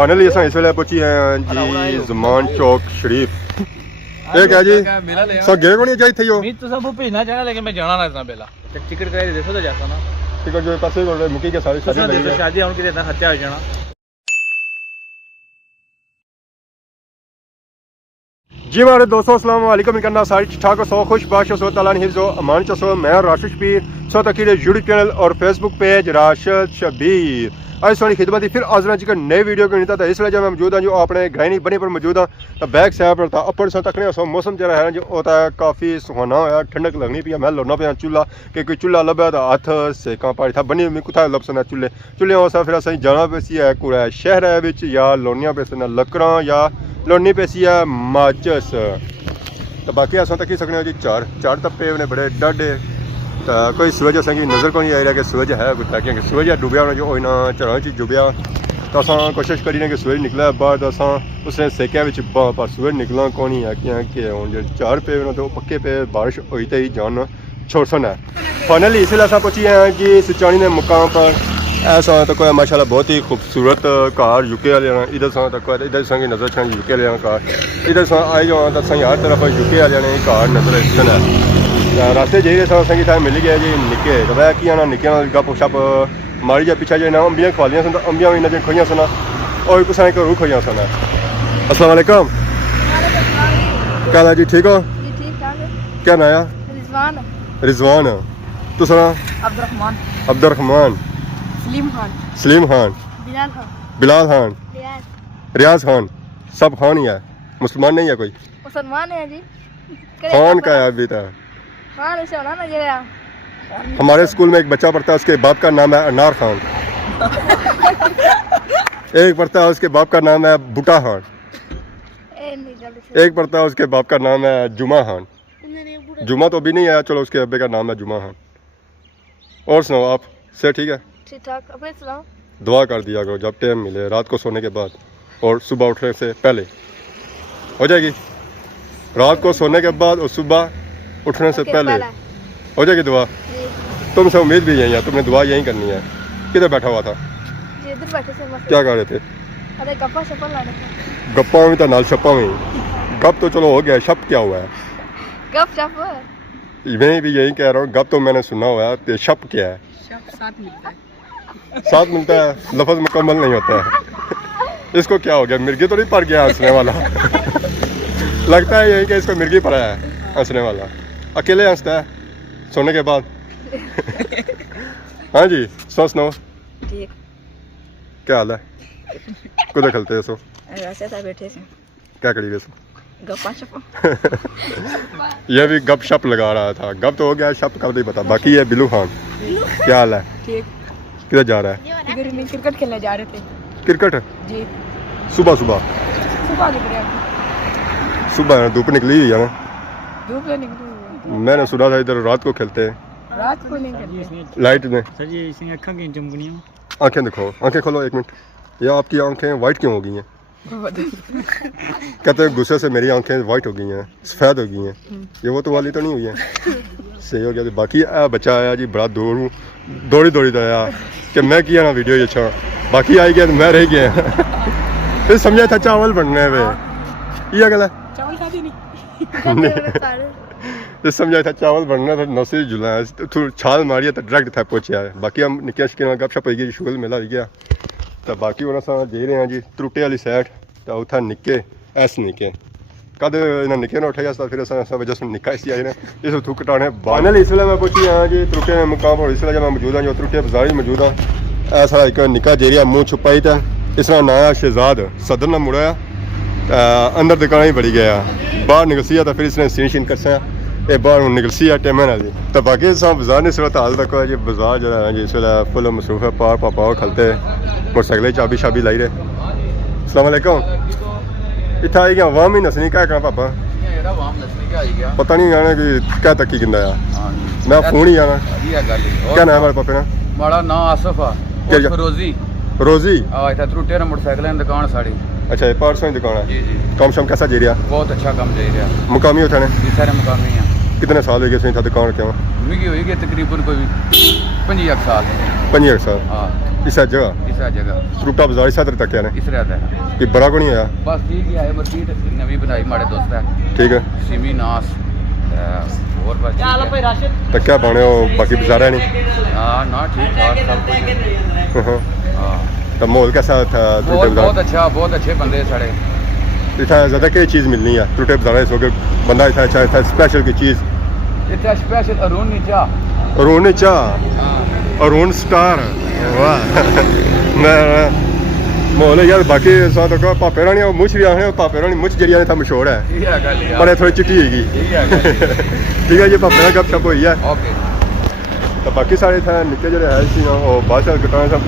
Finally अस इस वेले पहुंची हैं जी ज़मान चौक शरीफ। एक है जी सब गए को नहीं जाई थे यो मैं तो सब भेजना चाहना लेकिन मैं जाना ना इतना पहला टिकट कराई दे तो जाता ना टिकट जो पासे को मुकी के सारी शादी लगी है शादी होने के इतना खर्चा हो जाना। जी हमारे दोस्तों अस्सलाम वालेकुम करना सारी ठीक ठाक सो खुश बाश सो तला हिफ्ज़ो अमान चसो मैं राशिद शबीर सो तकीरे यूट्यूब चैनल और फेसबुक पेज राशिद शबीर आज सोनी खिदमत फिर आजरा जी नए वीडियो को नहीं था इसलिए जब मैं मौजूद हाँ जो अपने गहनी बने पर मौजूद हाँ तो बैक साइड पर था अपर सो तकने सो मौसम जरा है जो होता है काफ़ी सुहाना होया ठंडक लगनी पी मैं लोना पे चूल्हा कि कोई चूल्हा लभा तो हथ सेका पाई था बनी मैं कुछ लपसना चूल्हे चूल्हे होसा फिर असं जाना पेसी है कूड़ा शहर है या लोनिया पेसना लकड़ा या लोनी पेसी है माचस तो बाकी अस तक सकने जी चार तप्पे ने बड़े डाढे तो कोई सूरज असें नज़र को नहीं आई रहा कि सूरज है कुछ क्योंकि सूरज डुबया होना जो होना चढ़ा च डुबया तो अस कोशिश करी कि सूरज निकला बाद अस उसने सेकिया पर सूरज निकला कौन ही है कि हूँ जो 4 पे तो पक्के पे बारिश हुई तो ही जान छोड़ सन है। फाइनली इसलिए अस पहुँची हैं जी सिचानी के मुकाम पर ऐसा तक है माशाल्लाह बहुत ही खूबसूरत कार यूके वाले इधर से तक इधर संग नज़र छन यूके वाले कार इधर से आई जाओ तो सही हर तरफ यूके वाले कार नज़र है रास्ते जाइए संगी थाने मिल गया जी निके तो वह की आना निके गप शप मारी जा पीछे जो ना अंबियाँ खवालियाँ सन अंबियाँ भी इन्हें खोइया सन और कुछ घरों खोइया सन। अस्सलाम वालेकुम क्या हाल जी ठीक हो क्या नाम है रिजवान तुसा अब्दुर्रहमान सलीम खान बिलाल खान रियाज खान सब खान ही है मुसलमान नहीं है कोई मुसलमान है जी खान का है अभी तक हमारे स्कूल में एक बच्चा पढ़ता है उसके बाप का नाम है अनार खान एक पढ़ता है उसके बाप का नाम है बूटा खान एक पढ़ता है उसके बाप का नाम है जुमा खान जुमा तो अभी नहीं आया चलो उसके अब्बे का नाम है जुमा खान। और सुनाओ आप से ठीक है ठीक ठाक अपने सुनाओ। दुआ कर दिया करो जब टाइम मिले रात को सोने के बाद और सुबह उठने से पहले हो जाएगी रात को सोने के बाद और सुबह उठने से पहले हो जाएगी दुआ। तुमसे उम्मीद भी यही है तुमने दुआ यही करनी है। किधर बैठा हुआ था क्या कर रहे थे अरे गप्पा में तो नाल छप्पा में गप तो चलो हो गया शप क्या हुआ है गप शप मैं भी यही कह रहा हूँ गप तो मैंने सुना हुआ है तो शप क्या है साथ मिलता है लफ्ज मुकम्मल नहीं होता है। इसको क्या हो गया मिर्गी तो नहीं पड़ गया हंसने वाला लगता है यही कि इसको मिर्गी पड़ा है हंसने वाला अकेले हंसता है सोने के बाद हाँ जी सुनो क्या हाल है कुछ खेलते हैं सो बैठे से क्या करी सो गप्पा शप ये भी गप शप लगा रहा था गप तो हो गया शप का नहीं पता। बाकी है बिलू खान क्या हाल है ठीक किधर जा रहा है क्रिकेट खेलने जा रहे थे क्रिकेट जी सुबह सुबह धूप निकली हुई है ना धूप निकली मैंने सुना था इधर रात को खेलते हैं रात को नहीं खेलते लाइट में सर जी इसमें आंखें की चमकनियां आंखें दिखाओ आंखें खोलो एक मिनट ये आपकी आंखें वाइट क्यों हो गई हैं कहते हैं गुस्से से मेरी आंखें वाइट हो गई हैं सफ़ेद हो गई हैं ये वो तो वाली तो नहीं हुई है सही हो गया। तो बाकी बच्चा आया जी बड़ा दौड़ी आया कि मैं किया ना वीडियो अच्छा बाकी आई गया तो मैं रह गया फिर समझा था चावल बनने में ये गला समझा था चावल बनना था 9 जुलाई थोड़ी छाल मारिया तो डायरेक्ट था पहुँचा बाकी हम निक्के शिक्के गप शप होगी शुगल मेला हो गया तो बाकी उन्होंने जा रहे हैं जी त्रुटे वाली साइड तो उतना निक्के ऐस निक्के कद इन्हें निक्के ने उठाया फिर अस वजह से निक्का इसी आई ने इस थूक कटाने फाइनली इसलिए मैं पहुंची हाँ जी त्रुटे में मुकाम और इसलिए जब मैं मौजूद हाँ जो त्रुटे बाजार ही मौजूद हाँ ऐसा एक निक्का जेरिया मुँह छुपाई था इसका नाम है शहजाद सदर ने मुड़ाया अंदर दुकान ही बड़ी गया बाहर निकलसी तो फिर इसने सीन करसा ये बाहर निकलसी है टेम ना जी तो बाकी बाजार ने सूरत हाल तक जी बाजार जो है जी इस वे फुल मसरूफ है पार पापा खलते मोटरसाइकिल चाबी शाबी लाई रहे। अस्सलाम वालेकुम इतना आई गया वाम ही नसनी क्या करना पापा पता नहीं आना कि क्या तक गिंदा मैं फोन ही आना क्या नाम है पापे ना माड़ा नाम आसफ है रोजी रोजी त्रुटे ना मोटरसाइकिल दुकान साड़ी अच्छा ये पार्ट्स की दुकान है जी जी काम शाम कैसा जेरिया बहुत अच्छा काम जा रहा मुकामी होता है जी सारे मुकामी हैं कितने साल हो गए दुकान रखे मिगी होगी तकरीबन कोई 50 साल 50 साल हाँ इस जगह इस जगह त्रुटा बाजार इस तक है इस रहता है कि बड़ा को नहीं आया बस ठीक ही है मस्जिद नवी बनाई माड़े दोस्त है ठीक है सिमी नास और बस तो क्या बने हो बाकी बाजार है नहीं हाँ ना ठीक ठाक सब कुछ हाँ तो माहौल कैसा था त्रुटे बाजार बहुत अच्छे बंदे साढ़े इतना ज़्यादा क्या चीज़ मिलनी है त्रुटे बाजार इस वक्त बंदा इतना अच्छा इतना स्पेशल की चीज़ इतना स्पेशल अरुण नीचा अरुण चाह अरुण स्टार वाह माहौल यार बाकी साथ को पापे रानी मुछ भी आखने पापे रानी मुछ जरिया था मशहूर है पर थोड़ी चिट्टी होगी ठीक है जी पापे ना गप शप हुई है ओके तो बाकी सारे था निक्के जड़े है सी वो बाद कटाने सब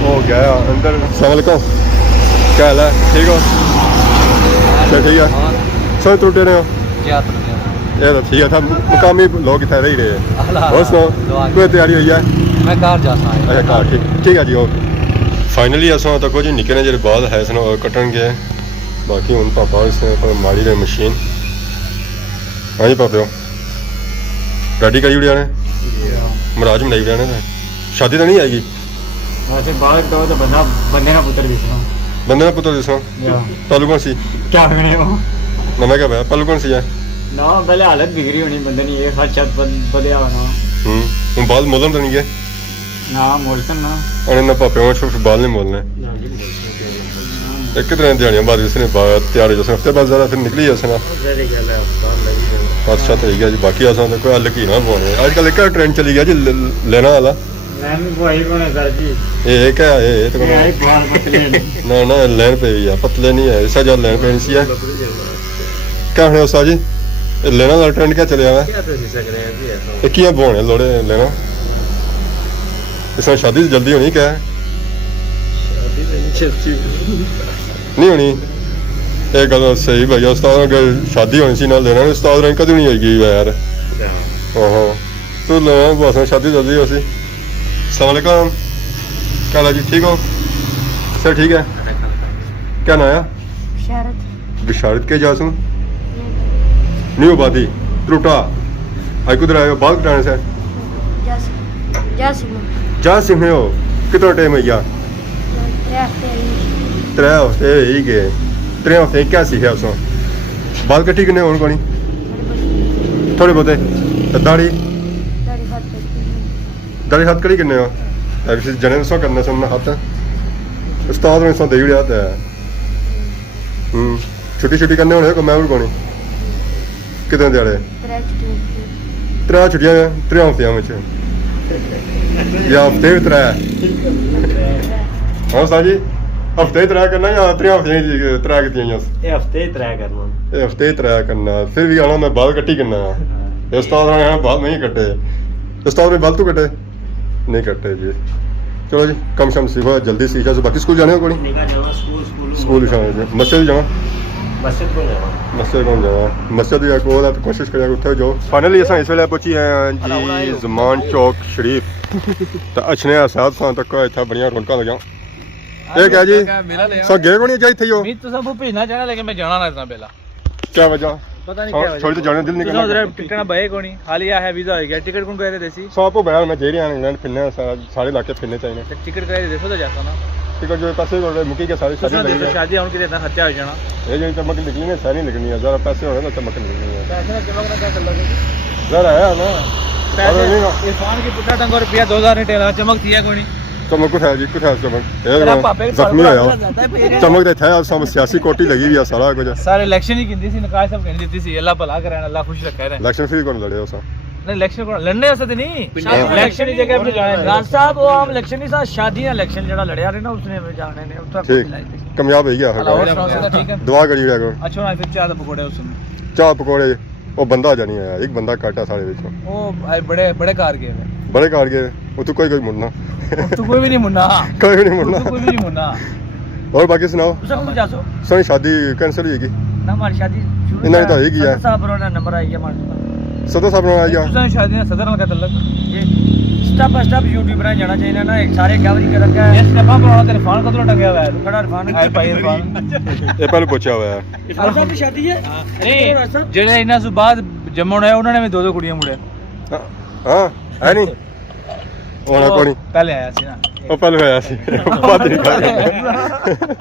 हो गया अंदर सलामकुम क्या हाल है ठीक हो अच्छा ठीक है सब टूटे रहे हो ये तो ठीक है था मुकामी लोग इतना रह रहे हैं और सुनाओ कोई तैयारी हुई है मैं कार जाता अच्छा कार ठीक है जी ओके फाइनली असां तक जी निक्के ने जेह्ड़े बाल है सन कट्टन गए बाकी हूँ पापा इसने माड़ी रहे मशीन हाँ जी पापे रेडी करी उड़िया ने मराज बनाई उड़िया ने शादी तो नहीं आएगी वैसे बाहर कहो तो बंदे ना पुत्र दिसना बंदे ना पुत्र दिसो तालु कौन सी क्या करने हो ना मैं क्या पाया पहलू कौन सी है ना पहले हालत बिगड़ी होनी बंदे नहीं ये हर शब्द बदया होना हूँ बाल मोलन तो नहीं गए ना मोलसन ना और इन्हें पापे छोटे बाल नहीं मोलने एक कितने दिहाड़ियाँ बाद इसने तैयार हो हफ्ते बाद ज़्यादा फिर निकली जैसे ना अच्छा तो गया जी बाकी असा तो कोई हल की ना पौने अजकल एक ट्रेंड चली गया जी लेना वाला ये क्या है तो ना ना लैन पे भी है पतले नहीं है ऐसा जो लैन पे सी है क्या होने उस्ताद जी लेना वाला ट्रेंड क्या चलिया है किया बोने लोड़े लेना इसमें शादी जल्दी होनी क्या है नहीं होनी एक गल सही भैया उस्ताद अगर शादी होनी सी ना लेना उस्ताद रंग कभी नहीं होगी यार ओहो तू लेना बस शादी जल्दी हो सी सलामकुम क्या हाल है जी ठीक हो सर ठीक है क्या नाम है बिशारत के जासूं न्यू आबादी त्रुटा आज कुछ आए हो बाल कटाने से जा सिंह हो कितना टाइम है यार 3 हफ्ते ही गए 3 हफ्ते क्या सीखे उसो बाल कट्टी किन्ने होने कोनी थोड़े बहुते दाढ़ी हाथ कड़ी किन्ने हो जने दसो करने सुनना हाथ उस्ताद ने सो देई हाथ है छुट्टी करने होने को मैं भी कोनी कितने दिहाड़े 3 छुट्टियां 3 हफ्ते में या हफ्ते भी 3 हाँ उस्ताद जी हफ्ते 3 करना या 3 हफ्ते 3 कीतियां हफ्ते 3 करना हफ्ते 3 करना फिर भी आना मैं बाल कट्टी करना उस्ताद ने बाल नहीं कटे उस्ताद ने बाल तू कटे नहीं कटे जी चलो जी कम शम सीखो जल्दी सीख जाओ बाकी स्कूल जाने हो कोई स्कूल मस्जिद जाओ मस्जिद कौन जाओ मस्जिद या कोल तो कोशिश करें उत्थे जाओ फाइनली असां इस वेले पहुंची हैं जी ज़मान चौक शरीफ तो अच्छे साथ सां तक इतना बढ़िया रौनक लगा ये क्या जी सो गए को नहीं जाई थे यो मैं तो सब भेजना चाहना लेकिन मैं जाना ना इतना पहला क्या वजह पता नहीं क्या वजह छोड़ तो जाने दिल नहीं करना उधर टिकट भय कोनी हालिया है वीजा हो गया टिकट कौन करे देसी सौ बयान मैं जेरी इंग्लैंड फिरने सारे इलाके फिरने चाहिए टिकट करे देसो तो जाता ना टिकट जो पैसे मुकी के सारी शादी लगी शादी होने के लिए इतना खर्चा हो जाना ये जो चमक निकली है सारी निकलनी है जरा पैसे होने तो चमक निकलनी है पैसे चमक ना क्या कर लोगे जरा है ना पैसे इरफान की पुट्टा टंग रुपया 2000 नहीं टेला चमक थी है कोनी चमक कुछ है जी कुछ है चमक जख्मी होया चमक तो है सब सियासी कोटी लगी हुई है सारा कुछ सारे इलेक्शन ही गिनती सी नकाश सब गिन देती सी अल्लाह भला करे अल्लाह खुश रखे रहे इलेक्शन फिर कौन लड़े उस नहीं इलेक्शन को लड़ने वास्ते नहीं इलेक्शन की जगह पे जाने राज साहब वो आम इलेक्शन नहीं सा शादी इलेक्शन जेड़ा लड़या रे ना उसने जाने ने उतना ठीक कामयाब हो गया ठीक है दुआ करी रहा करो अच्छा ना फिर चाय दे पकोड़े उसमें चाह पकौड़े वो बंदा जानी है एक बंदा काटा सारे विचों वो भाई बड़े बड़े कार के बड़े कार गए वो तो कोई मुड़ना तू कोई भी नहीं मुन्ना कोई भी नहीं मुड़ना कोई भी नहीं मुन्ना और बाकी सुनाओ सब कुछ जासो सोनी शादी कैंसिल होगी ना हमारी शादी शुरू इन्हें तो होगी है साहब रो नंबर आई है हमारे सदर साहब ने आया तुझे शादी में सदर का तलक ये स्टेप बाय स्टेप यूट्यूब पर जाना चाहिए ना एक सारे कवरी कर रखा है ये स्टेपा बनाना तेरे फोन का तो टंगा हुआ है खड़ा इरफान आई भाई इरफान ये पहले पूछा हुआ है इरफान साहब की शादी है नहीं जेड़े इना से बाद जम्मू ने उन्होंने भी 2 कुड़ियां मुड़े हां है नहीं ਹੋਣਾ ਕੋਣੀ ਪਹਿਲੇ ਆਇਆ ਸੀ ਨਾ ਉਹ ਪਹਿਲੇ ਹੋਇਆ ਸੀ ਬਾਤ ਨਹੀਂ ਕਰ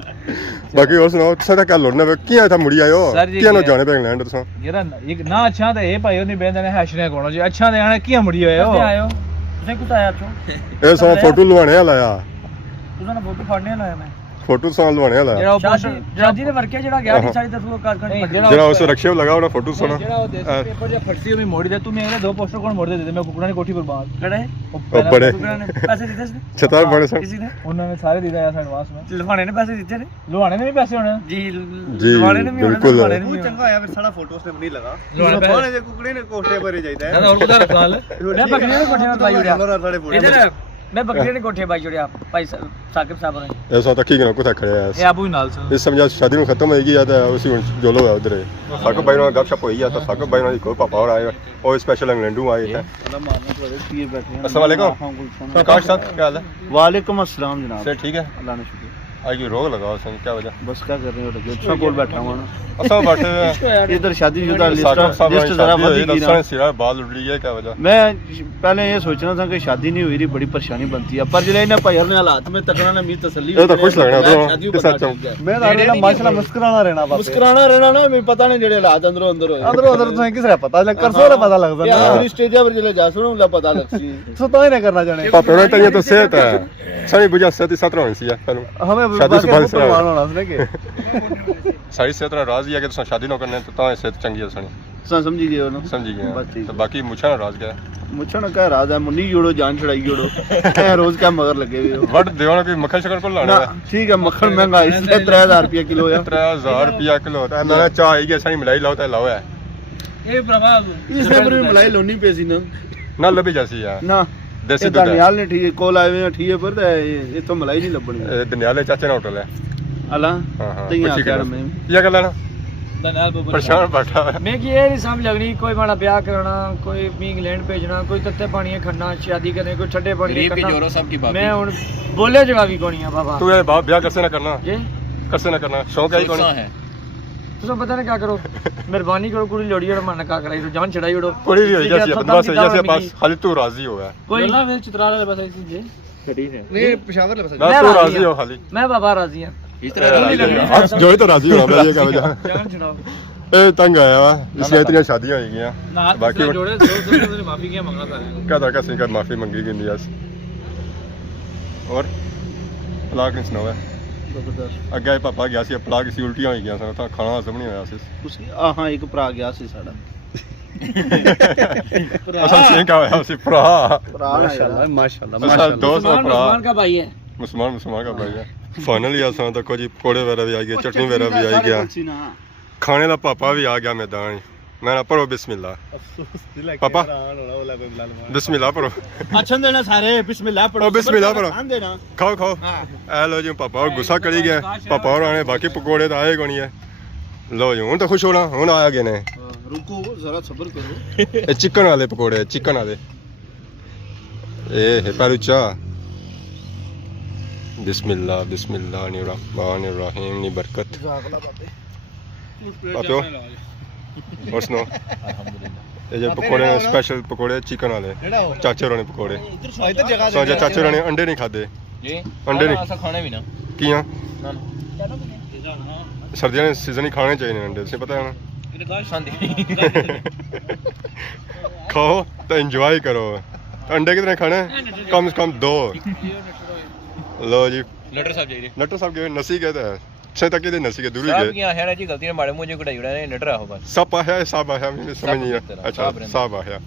ਬਾਕੀ ਉਸ ਨੂੰ ਸਾਡਾ ਕੱਲ ਲੜਨਾ ਵੇ ਕੀ ਆਇਆ ਮੁੜੀ ਆਇਓ Sir ਜੀ, ਕੀ ਨੂੰ ਕੀ ਜਾਣੇ ਪੈ ਇੰਗਲੈਂਡ ਤੋਂ ਯਾਰ ਇੱਕ ਨਾ ਅੱਛਾ ਤਾਂ ਇਹ ਭਾਈ ਉਹਨੇ ਬੇਂਦੇ ਨੇ ਹੈਸ਼ਨੇ ਕੋਣੋ ਜੀ ਅੱਛਾ ਦੇ ਆਣਾ ਕੀ ਮੁੜੀ ਹੋਇਆ ਕਿੱਥੇ ਉਹ ਆਇਓ ਤੁਸੀਂ ਕਿੱਥੇ ਆਇਆ ਚੋ ਇਹ ਸੋ ਫੋਟੋ ਲਵਾਣੇ ਆ ਲਾਇਆ ਤੁਸੀਂ ਨਾ ਫੋਟੋ ਫੜਨੇ ਲਾਇਆ ਮੈਂ ਫੋਟੋ ਸੋ ਲਵਾਣੇ ਆ ਲਾਇਆ ਜਿਹੜਾ ਉਹ ਸ਼ਾਦੀ ਦੇ ਵਰਕੇ ਜਿਹੜਾ ਗਿਆ ਦੀ ਸਾਡੀ ਦਸੂਗਾ ਕਾਰ ਨਹੀਂ, ਕਰ ਜਿਹੜਾ ਉਸ ਰਕਸ਼ੇ ਲਗਾ ਉਹਨੇ ਫੋਟੋ ਸੋਣਾ ਜਿਹੜਾ ਉਹ ਦੇਸੀ ਪੇਪਰ ਜਾਂ ਫਰਸੀ ਉਹ ਮੋੜੀ ਦੇ ਤੂੰ ਮੇਰੇ ਦੋ ਪੋਸਟਰ ਕੋਣ ਮੋੜ ਦੇ ਮੈਂ ਕੁਕੜਾ ਨੇ ਕੋਠੀ ਪਰ ਬਾਹਰ ਕਿਹੜੇ ਉਹ ਬੜੇ ਪੈਸੇ ਦਿੱਤੇ ਸੀ ਛਤਾਰ ਬੜੇ ਸਨ ਕਿਸੇ ਨੇ ਉਹਨਾਂ ਨੇ ਸਾਰੇ ਦਿੱਤਾ ਐਡਵਾਂਸ ਐਡਵਾਂਸ ਮੈਂ ਲਵਾਣੇ ਨੇ ਪੈਸੇ ਦਿੱਤੇ ਨੇ ਲੁਹਾਣੇ ਨੇ ਵੀ ਪੈਸੇ ਹੋਣੇ ਜੀ ਜੀ, ਲਵਾਣੇ ਨੇ ਵੀ ਹੋਣੇ, ਬਿਲਕੁਲ। ਲਵਾਣੇ ਨੇ ਵੀ ਉਹ ਹੋਣੇ। ਚੰਗਾ ਹੋਇਆ ਫਿਰ ਸਾਡਾ ਫੋਟੋ ਉਸ ਨੇ ਨਹੀਂ ਲਗਾ ਲੁਹਾਣੇ ਸੋਹਣੇ ਜੇ ਕੁਕੜੇ ਨੇ ਕੋਠੇ ਭਰੇ ਜਾਈਦਾ ਨਾ ਹੋਰ ਕੁਦਾ ਰੱਖ ਲਾ ਮੈਂ ਬੱਕਰੀਆਂ ਦੇ ਕੋਠੇ ਨਾਲ ਪਾਈ ਉੜਿਆ ਸਾਡੇ ਫੋਟੋ ਇਧਰ ਮੈਂ ਬੱਕਰੀਆਂ ਦੇ ਕੋਠੇ ਪਾਈ ਉੜਿਆ ਭਾਈ ਸਾਕਿਬ ਸਾਹਿਬ ਨੇ ਇਹ ਸੋ ਤਾਂ ਕੀ ਕਰਾਂ ਕੁੱਥੇ ਖੜਿਆ ਇਹ ਆਬੂ ਹੀ ਨਾਲ ਸਨ ਇਸ ਸਮਝਾ ਸ਼ਾਦੀ ਨੂੰ ਖਤਮ ਹੋਏਗੀ ਜਾਂ ਤਾਂ ਉਸੇ ਹੁਣ ਜੋਲੋ ਹੈ ਉਧਰ ਸਾਕੋ ਬਾਈ ਨਾਲ ਗੱਪਸ਼ਪ ਹੋਈ ਆ ਤਾਂ ਸਾਕੋ ਬਾਈ ਨਾਲ ਕੋਈ ਪਾਪਾ ਹੋਰ ਆਏ ਉਹ ਸਪੈਸ਼ਲ ਇੰਗਲੈਂਡੂ ਆਏ थे अस्सलाम वालेकुम प्रकाश साहब क्या हाल है वालेकुम अस्सलाम जनाब सर ठीक है अल्लाह ने शुक्र आज ये रोग लगाओ सर क्या वजह बस क्या कर रहे हो लगे अच्छा कोल बैठा हुआ ना असल बैठे हुए इधर शादीशुदा साकब साहब लिस्ट जरा मत ही दस सिरा बाल उड़ रही है क्या वजह मैं पहले ये सोचना था कि शादी नहीं हुई रही बड़ी परेशानी बनती है पर जिले ने भाईर ने हालात में तकना ने मी तसल्ली ये तो खुश लगना तो सच मैं तो माशाल्लाह मुस्कुराना रहना बाप मुस्कुराना रहना ना मैं पता नहीं जेड़े हालात अंदरों अंदर होए अंदरों अंदर तो किस रे पता लग कर सोरे पता लग सकदा यार स्टेज पर जिले जा सुनो ला पता लगसी तो तो ही नहीं करना जाने पापा ने तो ये तो सेहत है सारी बुझा 17 होनी सी पहले हमें शादी से बाद परवान होना उसने के सारी सेहत राज ही है कि तुम शादी ना करने तो सेहत चंगी है सनी समझी गए हो ना समझी बस गए ठीक। तो बाकी मुछा ना राज गया मुझे ना कह राज है मुन्नी जोड़ो जान छड़ाई जोड़ो रोज का मगर लगे हुए हो वट देवाना कोई मक्खन शकन को लाना ना ठीक है मक्खन महंगा इसलिए 3000 रुपया किलो है 3000 रुपया किलो होता है मैंने चाह ही सारी मिलाई लाओ तो लाओ है ਇਹ ਭਰਾਵਾ इसमें मेरी मलाई लोनी पैसी ना ना लभी जैसी है ना देसी ये दूध है दनियाल ने ठीक है कोल आए हुए हैं ठीक है पर ये तो मलाई नहीं लबनी दनियाले चाचे ना होटल है अला हाँ हाँ तो यहाँ ठीक क्या है मैं ये कर लेना ਦਨਾਲ ਬੱਬਰ परेशान बैठा है मैं कि ये नहीं समझ लगनी कोई माड़ा ब्याह कराना कोई मी इंग्लैंड भेजना कोई तत्ते पानी खन्ना शादी करने कोई ठंडे पानी करना सब की मैं हुन बोले जवाबी कोनी है बाबा तू यार बाप ब्याह कैसे ना करना जी कैसे ना करना शौक है ही कौन है तुम पता नहीं क्या करो मेहरबानी करो कुड़ी लोड़ी और मन का कराई तो जान छड़ाई उड़ो कोई भी हो जैसी बंदा से जैसे पास खाली तू राजी हो गया कोई ਗੱਲਾਂ ਵਿੱਚ ਚਤਰਾਲੇ ਦੇ ਬਸ ਜੀ नहीं पेशावर ले ना तू राजी हो खाली मैं बाबा राजी हां आज जो ही तो राजी होना मैं ये क्या वजह जान छड़ाओ ए तंग आया वा इसलिए इतनी शादियां हो गई ਨਾ ਬਾਕੀ ਬਾਕੀ ਜੋੜੇ ਦੋ ਦੋ ਮਾਫੀ ਕੀ ਮੰਗਣਾ ਸਾਰੇ क्या था कैसे कर माफी मंगी गई यस और पलाक नहीं सुनावा ਅੱਗੇ ਪਾਪਾ ਗਿਆ ਸੀ ਪਲਾਕ ਸੀ ਉਲਟੀਆਂ ਹੋਈ ਗਿਆ ਸਨ ਤਾਂ ਖਾਣਾ ਹਜ਼ਮ ਨਹੀਂ ਹੋਇਆ ਸੀ उसकी हाँ एक भरा गया सी साड़ा ਅਸਲ ਸਿੰਘ ਆ ਹੋਇਆ ਸੀ ਭਰਾ माशाल्लाह माशाल्लाह ਅਸਲ ਦੋਸਤ ਦਾ ਭਰਾ मुसलमान का भाई है ਮੁਸਲਮਾਨ ਦਾ ਭਾਈ ਹੈ ਫਾਈਨਲੀ ਆਸਾਂ ਦੇਖੋ ਜੀ ਪਕੌੜੇ ਵਗੈਰਾ ਵੀ ਆ ਗਏ ਚਟਨੀ ਵਗੈਰਾ ਵੀ ਆ ਗਿਆ ਖਾਣੇ ਦਾ ਪਾਪਾ ਵੀ ਆ ਗਿਆ ਮੈਦਾਨ ਮੈਂ ਨਾ ਪੜੋ ਬਿਸਮਿਲ੍ਲਾ ਪਾਪਾ ਬਿਸਮਿਲ੍ਲਾ ਪੜੋ अच्छा देना सारे बिस्मिल्लाह पढ़ो बिस्मिल्लाह पढ़ो। ध्यान देना ਖਾਓ ਖਾਓ ਐ ਲੋ ਜੀ ਪਾਪਾ ਹੋਰ ਗੁੱਸਾ ਕਰੀ ਗਿਆ ਪਾਪਾ ਹੋਰ ਆਣੇ ਬਾਕੀ ਪਕੌੜੇ ਤਾਂ ਆਏ ਕੋਣੀ ਹੈ ਲੋ ਜੀ ਹੁਣ ਤਾਂ ਖੁਸ਼ ਹੋਣਾ ਹੁਣ ਆ ਗਏ ਨੇ रुको जरा सब्र करो ਇਹ ਚਿਕਨ ਵਾਲੇ ਪਕੌੜੇ ਚਿਕਨ ਵਾਲੇ ਇਹ ਹੈ ਪਰੂਚਾ ਬਿਸਮਿਲ੍ਲਾ ਬਿਸਮਿਲ੍ਲਾ ਨੀ ਰਹਿਮਾਨ ਰਹੀਮ ਨੀ ਬਰਕਤ ਪਾਪਿਓ ਹੋਰ ਸੁਣੋ ਇਹ ਜੇ ਪਕੌੜੇ ਨੇ ਸਪੈਸ਼ਲ ਪਕੌੜੇ ਚਿਕਨ ਵਾਲੇ ਚਾਚੇ ਹੋਰਾਂ ਨੇ ਪਕੌੜੇ इधर जगह ਸੋ ਜੇ ਚਾਚੇ ਹੋਰਾਂ ਨੇ ਅੰਡੇ ਨਹੀਂ ਖਾਦੇ ਜੀ ਅੰਡੇ ਨਹੀਂ ਅਸਾਂ ਖਾਣੇ ਵੀ ਨਾ ਕੀਆਂ ਨਾ ਸਰਦੀਆਂ ਦੇ ਸੀਜ਼ਨ ਹੀ ਖਾਣੇ ਚਾਹੀਦੇ ਨੇ ਅੰਡੇ ਤੁਸੀਂ ਪਤਾ ਹੈ ਨਾ ਇਹ ਗਾਸ਼ ਸੰਦੀ ਖਾਓ ਤਾਂ ਇੰਜੋਏ ਕਰੋ ਅੰਡੇ ਕਿਤਨੇ ਖਾਣੇ ਕਮ ਸੇ ਕਮ 2 ਲੋ ਜੀ ਲੈਟਰ ਸਾਹਿਬ ਜੀ ਨਟਰ ਸਾਹਿਬ ਗਏ ਨਸੀ ਗਏ ਤਾਂ ਛੇ ਤੱਕ ਇਹਦੇ ਨਸੀ ਗਏ ਦੂਰੀ ਸਾਹਿਬ ਗਏ ਕੀ ਹੈ ਨਾ ਜੀ ਗਲਤੀ ਨਾਲ ਮਾੜੇ ਮੂੰਹ ਜੇ ਕਢਾਈ ਉੜਾ ਨੇ ਲੈਟਰ ਆਹੋ ਬਸ ਸਭ ਆਇਆ ਮੈਨੂੰ ਸਮਝ ਨਹੀਂ ਆਇਆ ਅੱਛਾ ਸਭ ਆਇਆ